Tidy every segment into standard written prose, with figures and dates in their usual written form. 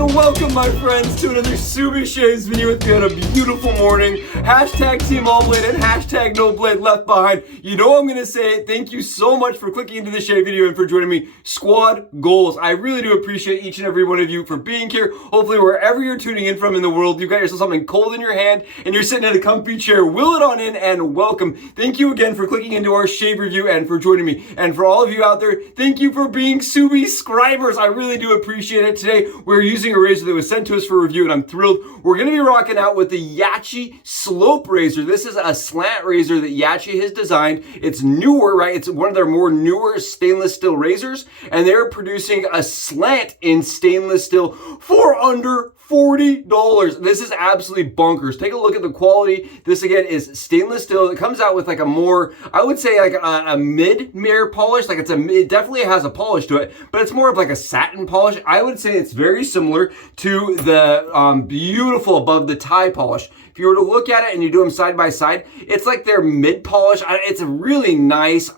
and welcome, my friends, to another Subi Shaves video with me on a beautiful morning. Hashtag Team All Blade and hashtag No Blade Left Behind. You know I'm gonna say it. Thank you so much for clicking into the shave video and for joining me. Squad goals. I really do appreciate each and every one of you for being here. Hopefully, wherever you're tuning in from in the world, you've got yourself something cold in your hand and you're sitting in a comfy chair. Will it on in and welcome. Thank you again for clicking into our shave review and for joining me. And for all of you out there, thank you for being Subi scribers. I really do appreciate it. Today, we're using a razor that was sent to us for review, and I'm thrilled. We're going to be rocking out with the YAQI Slope razor. This is a slant razor that YAQI has designed. It's newer, right? It's one of their more newer stainless steel razors, and they're producing a slant in stainless steel for under $40. This is absolutely bonkers. Take a look at the quality. This again is stainless steel. It comes out with like a more, I would say like a mid-mirror polish. Like it definitely has a polish to it, but it's more of like a satin polish. I would say it's very similar to the beautiful above the tie polish. If you were to look at it and you do them side by side, it's like their mid polish. It's a really nice,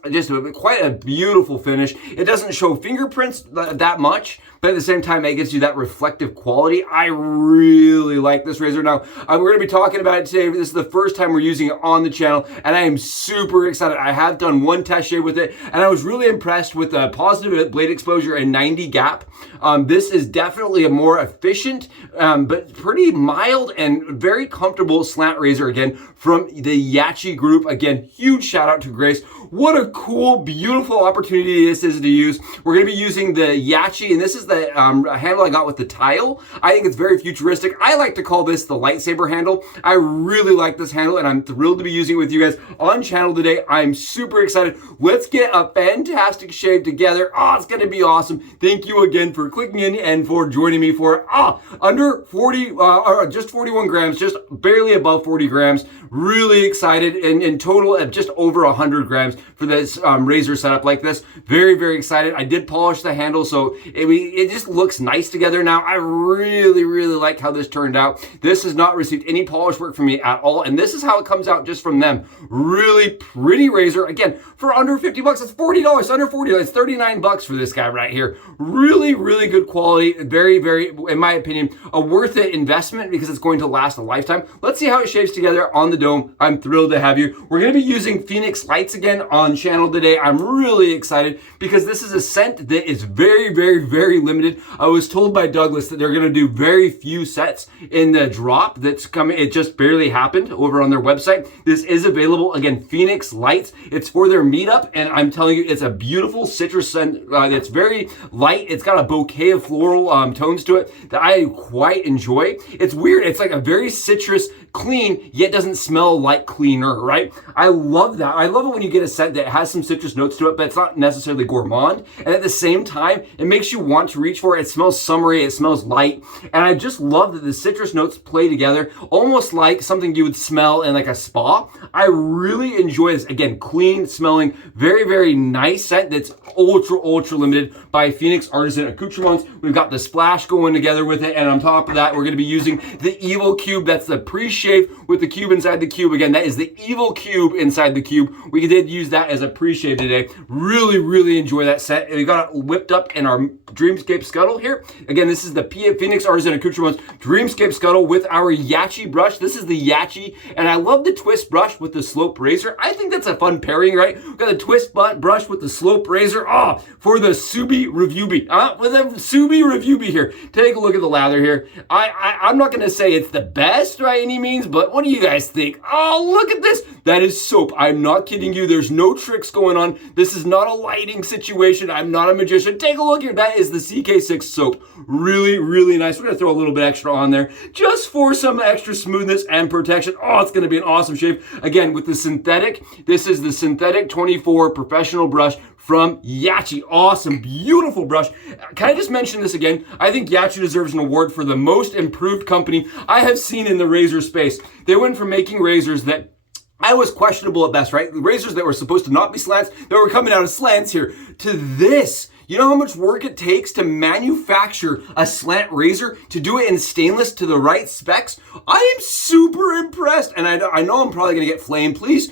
quite a beautiful finish. It doesn't show fingerprints that much, but at the same time, it gives you that reflective quality. I really like this razor. Now, we're going to be talking about it today. This is the first time we're using it on the channel, and I am super excited. I have done one test shave with it, and I was really impressed with the positive blade exposure and 90 gap. This is definitely a more efficient, but pretty mild and very comfortable slant razor, again, from the YAQI group. Again, huge shout out to Grace. What a cool, beautiful opportunity this is to use. We're going to be using the YAQI, and this is the handle I got with the tile. I think it's very futuristic. I like to call this the lightsaber handle. I really like this handle, and I'm thrilled to be using it with you guys on channel today. I'm super excited. Let's get a fantastic shave together. Oh, it's going to be awesome. Thank you again for clicking in and for joining me for under 40, or just 41 grams, just barely above 40 grams. Really excited, and in total of just over 100 grams for this razor setup like this. Very, very excited. I did polish the handle, so it just looks nice together now. I really, really like how this turned out. This has not received any polish work from me at all, and this is how it comes out just from them. Really pretty razor. Again, for under 50 bucks, it's $40, under 40, it's 39 bucks for this guy right here. Really, really good quality. Very, very, in my opinion, a worth it investment because it's going to last a lifetime. Let's see how it shaves together on the dome. I'm thrilled to have you. We're going to be using Phoenix Lights again on channel today. I'm really excited because this is a scent that is very, very, very limited. I was told by Douglas that they're going to do very few sets in the drop that's coming. It just barely happened over on their website. This is available, again, Phoenix Lights. It's for their meetup, and I'm telling you, it's a beautiful citrus scent that's very light. It's got a bouquet of floral tones to it that I quite enjoy. It's weird. It's like a very citrus, clean, yet doesn't smell like cleaner, right? I love that. I love it when you get a scent that has some citrus notes to it, but it's not necessarily gourmand. And at the same time, it makes you want to reach for it. It smells summery. It smells light. And I just love that the citrus notes play together, almost like something you would smell in like a spa. I really enjoy this. Again, clean smelling, very, very nice scent that's ultra, ultra limited by Phoenix Artisan Accoutrements. We've got the splash going together with it. And on top of that, we're going to be using the Evil Cube. That's the pre-shave with the cube inside the cube. Again, that is the Evil Cube inside the cube. We did use that as a pre-shave today. Really, really enjoy that set. We got it whipped up in our Dreamscape Scuttle here. Again, this is the Phoenix Artisan Accoutrements Dreamscape Scuttle with our YAQI brush. This is the YAQI, and I love the twist brush with the slope razor. I think that's a fun pairing, right? We've got the twist brush with the slope razor. For the Subi review bee. With a Subi review bee here. Take a look at the lather here. I'm not going to say it's the best by any means, but what do you guys think? Oh, look at this. That is soap. I'm not kidding you. There's no tricks going on. This is not a lighting situation. I'm not a magician. Take a look here. That is the CK6 soap. Really, really nice. We're going to throw a little bit extra on there just for some extra smoothness and protection. Oh, it's going to be an awesome shave. Again, with the synthetic, this is the Synthetic 24 professional brush from YAQI. Awesome, beautiful brush. Can I just mention this again? I think YAQI deserves an award for the most improved company I have seen in the razor space. They went from making razors that I was questionable at best, right? The razors that were supposed to not be slants, that were coming out of slants here, to this. You know how much work it takes to manufacture a slant razor, to do it in stainless to the right specs? I am super impressed, and I know I'm probably gonna get flamed. Please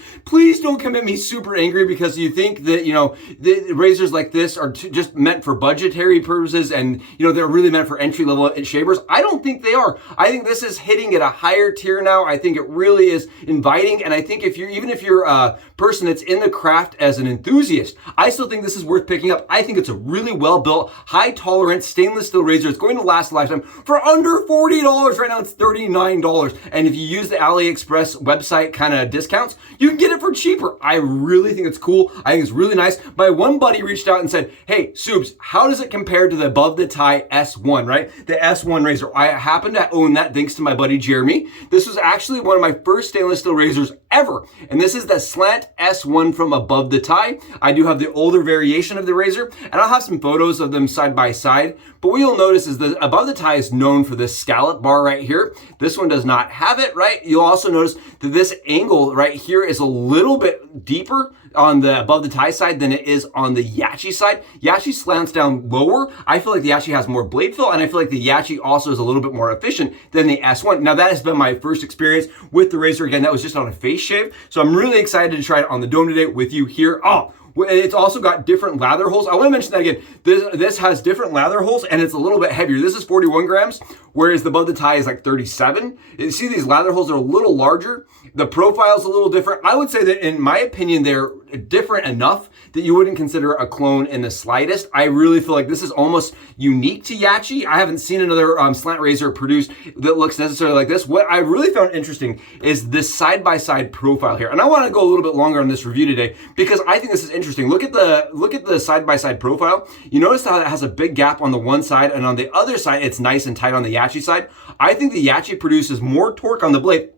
don't come at me super angry because you think that, you know, the razors like this are just meant for budgetary purposes and, you know, they're really meant for entry-level shavers. I don't think they are. I think this is hitting at a higher tier now. I think it really is inviting, and I think even if you're a person that's in the craft as an enthusiast, I still think this is worth picking up. I think it's a really well-built, high-tolerance stainless steel razor. It's going to last a lifetime for under $40. Right now it's $39. And if you use the AliExpress website kind of discounts, you can get it for cheaper. I really think it's cool. I think it's really nice. My one buddy reached out and said, hey, Subs, how does it compare to the Above the Tie S1, right? The S1 razor. I happen to own that thanks to my buddy Jeremy. This was actually one of my first stainless steel razors ever. And this is the Slant S1 from Above the Tie. I do have the older variation of the razor, and I'll have some photos of them side by side. But what you'll notice is that Above the Tie is known for this scallop bar right here. This one does not have it, right? You'll also notice that this angle right here is a little bit deeper on the Above the Tie side than it is on the YAQI side. YAQI slants down lower. I feel like the YAQI has more blade fill, and I feel like the YAQI also is a little bit more efficient than the S1. Now that has been my first experience with the razor. Again, that was just on a face shave. So I'm really excited to try it on the dome today with you here. Oh, it's also got different lather holes. I want to mention that again. This has different lather holes, and it's a little bit heavier. This is 41 grams, whereas the Above the Tie is like 37. You see these lather holes are a little larger. The profile's a little different. I would say that, in my opinion, they're different enough that you wouldn't consider a clone in the slightest. I really feel like this is almost unique to YAQI. I haven't seen another slant razor produced that looks necessarily like this. What I really found interesting is this side-by-side profile here. And I want to go a little bit longer on this review today because I think this is interesting. Look at the side-by-side profile. You notice how it has a big gap on the one side, and on the other side, it's nice and tight on the YAQI side. I think the YAQI produces more torque on the blade.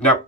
Now,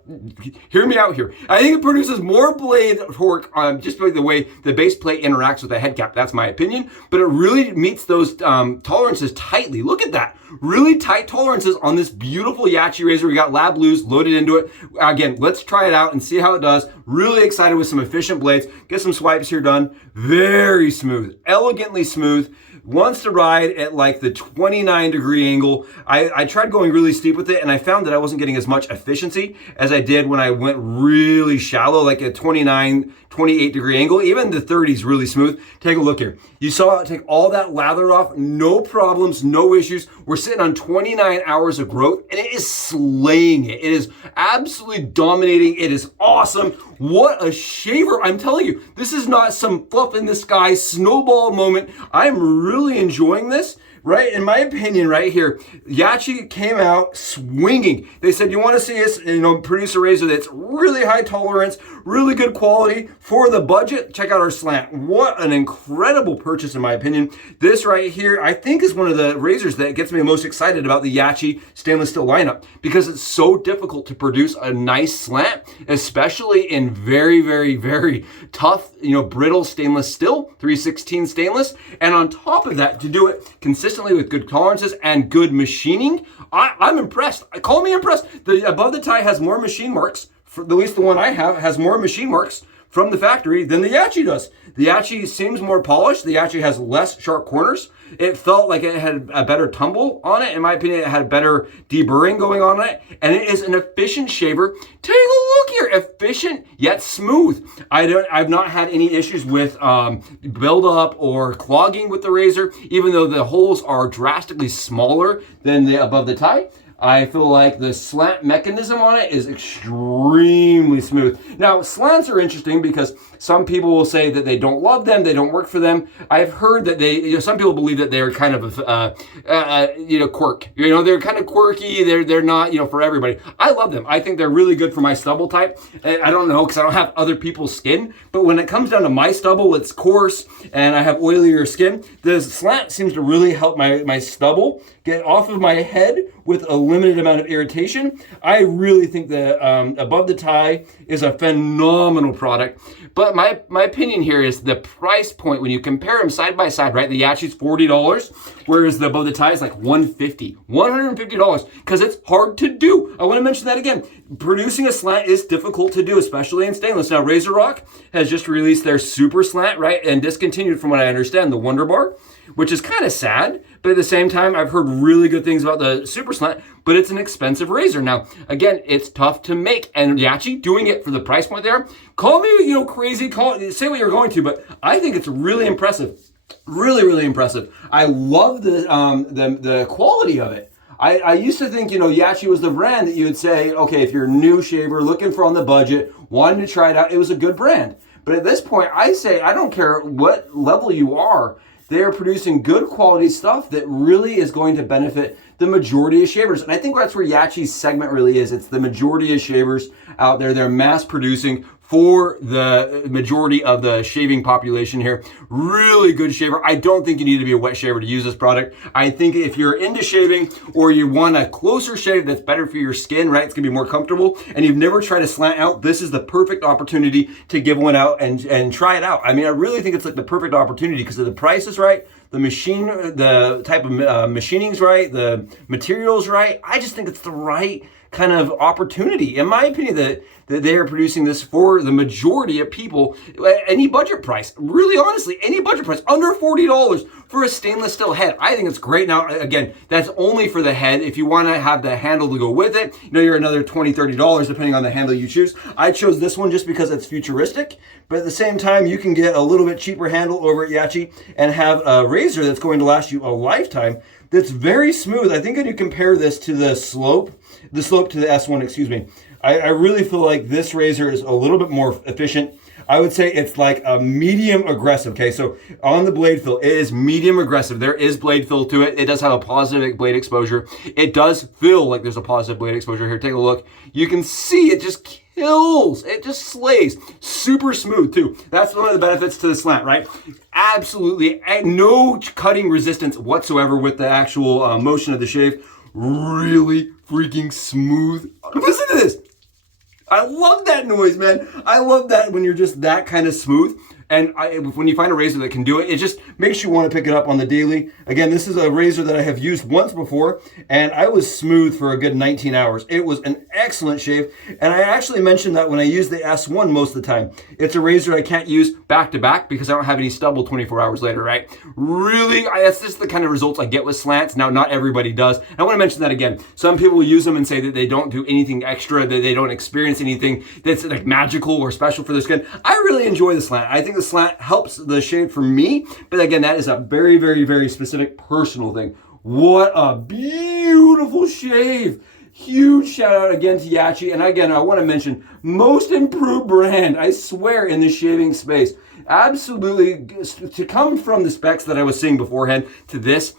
hear me out here. I think it produces more blade torque just by the way the base plate interacts with the head cap. That's my opinion, but it really meets those tolerances tightly. Look at that. Really tight tolerances on this beautiful YAQI razor. We got Lab Blues loaded into it. Again, let's try it out and see how it does. Really excited with some efficient blades. Get some swipes here done. Very smooth, elegantly smooth. Wants to ride at like the 29-degree angle. I tried going really steep with it, and I found that I wasn't getting as much efficiency as I did when I went really shallow, like a 29, 28-degree angle. Even the 30 is really smooth. Take a look here. You saw it take all that lather off, no problems, no issues. We're sitting on 29 hours of growth, and it is slaying it. It is absolutely dominating. It is awesome. What a shaver. I'm telling you, this is not some fluff in the sky snowball moment. I'm really enjoying this. Right, in my opinion, right here, YAQI came out swinging. They said, you want to see us, produce a razor that's really high tolerance, really good quality for the budget? Check out our Slant. What an incredible purchase, in my opinion. This right here, I think, is one of the razors that gets me most excited about the YAQI stainless steel lineup because it's so difficult to produce a nice slant, especially in very, very, very tough, brittle stainless steel, 316 stainless, and on top of that, to do it consistently with good tolerances and good machining. I'm impressed. Call me impressed. The Above the Tie has more machine marks, at least the one I have has more machine marks from the factory than the YAQI does. The YAQI seems more polished. The YAQI has less sharp corners. It felt like it had a better tumble on it. In my opinion, it had better deburring going on it. And it is an efficient shaver. Take a look here. Efficient yet smooth. I've not had any issues with buildup or clogging with the razor, even though the holes are drastically smaller than the Above the Tie. I feel like the slant mechanism on it is extremely smooth. Now, slants are interesting because some people will say that they don't love them, they don't work for them. I've heard that some people believe that they're kind of quirk. They're kind of quirky. They're not, for everybody. I love them. I think they're really good for my stubble type. I don't know because I don't have other people's skin, but when it comes down to my stubble, it's coarse and I have oilier skin. The slant seems to really help my stubble get off of my head with a limited amount of irritation. I really think that Above the Tie is a phenomenal product. But my opinion here is the price point when you compare them side by side, right? The YAQI's $40, whereas the Above the Tie is like $150, $150, because it's hard to do. I want to mention that again. Producing a slant is difficult to do, especially in stainless. Now, RazoRock has just released their Super Slant, right? And discontinued, from what I understand, the Wonder Bar, which is kind of sad. But at the same time, I've heard really good things about the Super Slant, but it's an expensive razor. Now, again, it's tough to make, and YAQI doing it for the price point there, call me, crazy, say what you're going to, but I think it's really impressive. Really, really impressive. I love the quality of it. I used to think, YAQI was the brand that you would say, okay, if you're a new shaver, looking for on the budget, wanting to try it out, it was a good brand. But at this point, I say, I don't care what level you are, they are producing good quality stuff that really is going to benefit the majority of shavers. And I think that's where YAQI's segment really is. It's the majority of shavers out there. They're mass producing for the majority of the shaving population here. Really good shaver. I don't think you need to be a wet shaver to use this product. I think if you're into shaving or you want a closer shave that's better for your skin, right? It's gonna be more comfortable, and you've never tried a slant out, this is the perfect opportunity to give one out and try it out. I mean, I really think it's like the perfect opportunity because the price is right, the type of machining's right, the material's right. I just think it's the right kind of opportunity, in my opinion, that they are producing this for the majority of people. Any budget price, really honestly, any budget price, under $40 for a stainless steel head. I think it's great. Now, again, that's only for the head. If you want to have the handle to go with it, you're another $20, $30, depending on the handle you choose. I chose this one just because it's futuristic, but at the same time, you can get a little bit cheaper handle over at YAQI and have a razor that's going to last you a lifetime that's very smooth. I think when you compare this to the Slope to the S1, excuse me, I really feel like this razor is a little bit more efficient. I would say it's like a medium aggressive. Okay, so on the blade fill, it is medium aggressive. There is blade fill to it. It does have a positive blade exposure. It does feel like there's a positive blade exposure here. Take a look. You can see it just kills. It just slays. Super smooth too. That's one of the benefits to the slant, right? Absolutely no cutting resistance whatsoever with the actual motion of the shave. Really freaking smooth. Listen to this. I love that noise, man. I love that when you're just that kind of smooth. And when you find a razor that can do it, it just makes you want to pick it up on the daily. Again, this is a razor that I have used once before, and I was smooth for a good 19 hours. It was an excellent shave, and I actually mentioned that when I use the S1 most of the time. It's a razor I can't use back to back because I don't have any stubble 24 hours later, right? Really, that's just the kind of results I get with slants. Now, not everybody does. And I want to mention that again. Some people use them and say that they don't do anything extra, that they don't experience anything that's like magical or special for their skin. I really enjoy the slant. I think the slant helps the shave for me, but again, that is a very, very, very specific personal thing. What a beautiful shave. Huge shout out again to YAQI. And again, I want to mention, most improved brand, I swear, in the shaving space. Absolutely, to come from the specs that I was seeing beforehand to this,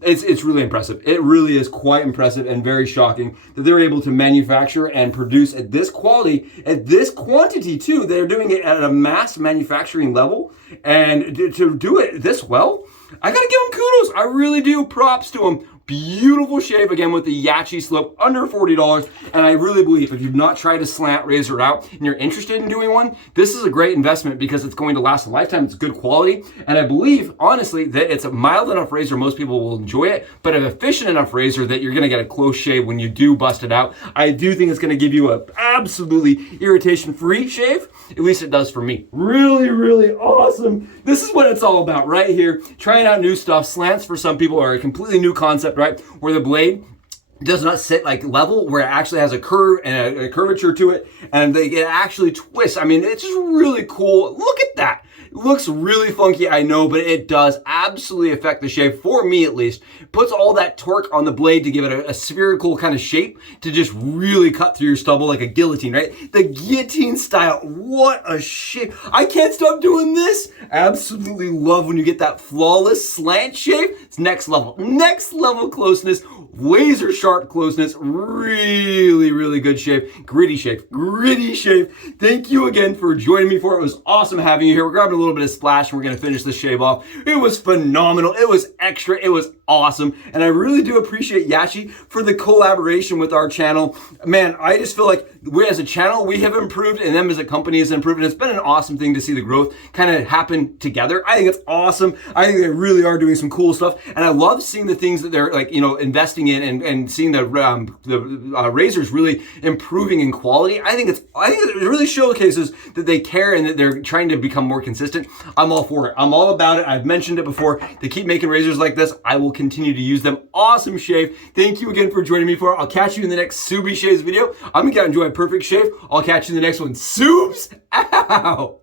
it's really impressive. It really is quite impressive and very shocking that they're able to manufacture and produce at this quality, at this quantity too. They're doing it at a mass manufacturing level, and to do it this well, I gotta give them kudos. I really do. Props to them. Beautiful shave again with the YAQI Slope, under $40. And I really believe if you've not tried a slant razor out and you're interested in doing one, this is a great investment because it's going to last a lifetime. It's good quality. And I believe, honestly, that it's a mild enough razor. Most people will enjoy it, but an efficient enough razor that you're going to get a close shave when you do bust it out. I do think it's going to give you a absolutely irritation-free shave. At least it does for me. Really, really awesome. This is what it's all about right here. Trying out new stuff. Slants for some people are a completely new concept, right? Where the blade does not sit like level, where it actually has a curve and a curvature to it, and it actually twists. I mean, it's just really cool. Look at that. It looks really funky, I know, but it does absolutely affect the shave, for me at least. It puts all that torque on the blade to give it a spherical kind of shape to just really cut through your stubble like a guillotine, right? The guillotine style, what a shape. I can't stop doing this. Absolutely love when you get that flawless slant shave. It's next level closeness, laser sharp closeness, really, really good shave, gritty shave. Thank you again for joining me for it. It was awesome having you here. We're grabbing a little bit of splash and we're gonna finish this shave off. It was phenomenal. It was extra. It was awesome. And I really do appreciate YAQI for the collaboration with our channel. Man, I just feel like we as a channel, we have improved, and them as a company has improved. And it's been an awesome thing to see the growth kind of happen together. I think it's awesome. I think they really are doing some cool stuff. And I love seeing the things that they're like, investing in and seeing the razors really improving in quality. I think it really showcases that they care and that they're trying to become more consistent. I'm all for it. I'm all about it. I've mentioned it before. They keep making razors like this. I will continue to use them. Awesome shave. Thank you again for joining me for it. I'll catch you in the next Subi Shaves video. I'm gonna enjoy a perfect shave. I'll catch you in the next one. Subs out.